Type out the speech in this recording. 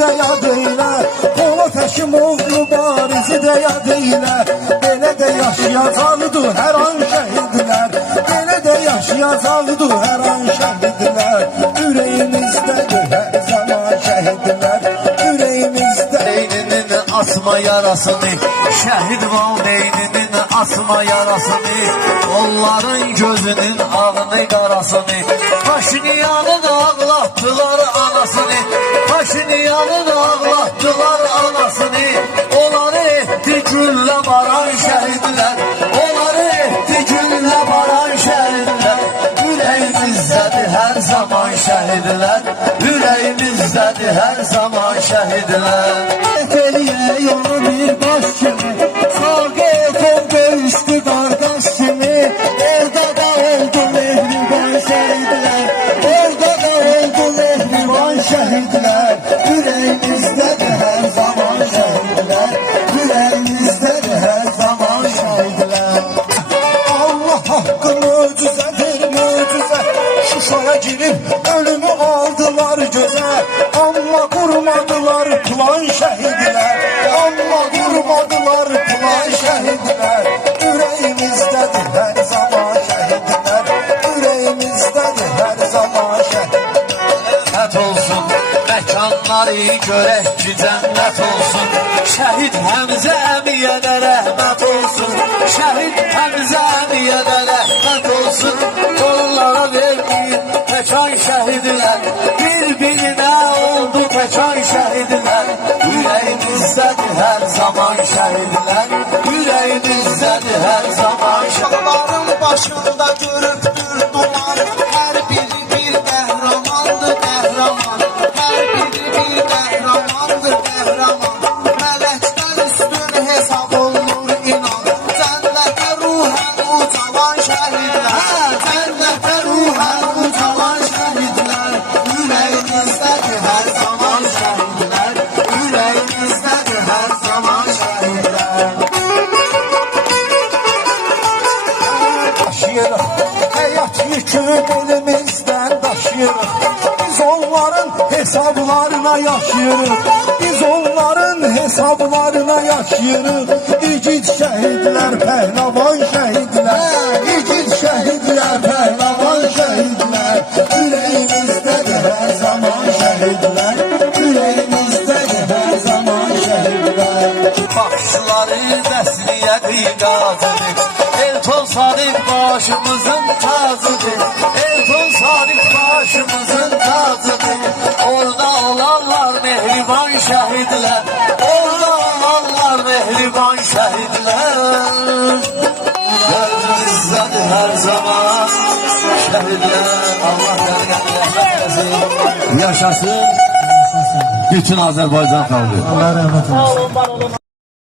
de yad eylə, Polat Həşimov mübarizi de yad eylə. Belə də yaşayacaqdı hər an şəhidlər, belə də yaşayacaqdı hər an şəhidlər. Ürəyimizdədir hər zaman şəhidlər, ürəyimizdə. Beyninin asma yarasını, şəhid valideyninin asma yarasını, onların gözünün ağını qarasını, Paşinyanın ağlattılar anasını, Paşinyanın ağlattılar anasını. Onları etdi güllə baran şəhidlər, onları etdi güllə baran şəhidlər. Ürəyimizdədir hər zaman şəhidlər, ürəyimizdədir hər zaman şəhidlər. Eliye yolu bir baş kimi, Sağ döyüştü qardaş kimi. Orada da oldu mehriban şəhidlər, orada da oldu mehriban şəhidlər. Ürəyimizdədir hər zaman şəhidlər, ürəyimizdədir hər zaman şəhidlər. Allah haqqı möcüzədir möcüzə, Şuşaya girib ölümü aldılar gözə. Amma qurmadılar plan şəhidlər, amma qurmadılar plan şəhidlər. Ürəyimizdədir hər zaman şəhidlər, ürəyimizdədir hər zaman şəhidlər. Cənnət olsun, məkanları görək ki cənnət olsun. Şəhid Həmzə əmiyə də rəhmət olsun, şəhid Həmzə əmiyə də rəhmət olsun. Onlara verməyin təkan şəhidlər, bir-birinə oldu təkan şəhidlər. Ürəyimizdədir hər zaman şəhidlər, ürəyimizdədir hər zaman şəhidlər. Dağların başında görübdür duman, hər biri bir qəhrəmandır qəhrəman, hər biri bir qəhrəmandır qəhrəman. Mələkdən üstün hesab olunur inan, cənnətə ruhən ucalan şəhidlər, cənnətə ruhən ucalan şəhidlər. Ürəyimizdədir hər zaman şəhidlər, ürəyimizdədir hər zaman şəhidlər. Daşıyırıq, həyat yükünü belimizdən daşıyırıq. Biz onların hesablarına yaşayırıq, biz onların hesablarına yaşayırıq. İgid şəhidlər, pəhləvan şəhidlər, İgid şəhidlər, pəhləvan şəhidlər. Ürəyimizdədir hər zaman şəhidlər, ürəyimizdədir hər zaman şəhidlər. Baxışları dəsliyə qiyqatıdır, Elton Sadiq başımızın tacıdır, Elton Sadiq başımızın tacıdır. Orada olanlar mehriban şəhidlər, orada olanlar mehriban şəhidlər. Ürəyimizdədir hər zaman şəhidlər. Allah rəhmət eylesin. Yaşasın bütün Azərbaycan xalqı. Allah rəhmət eylesin.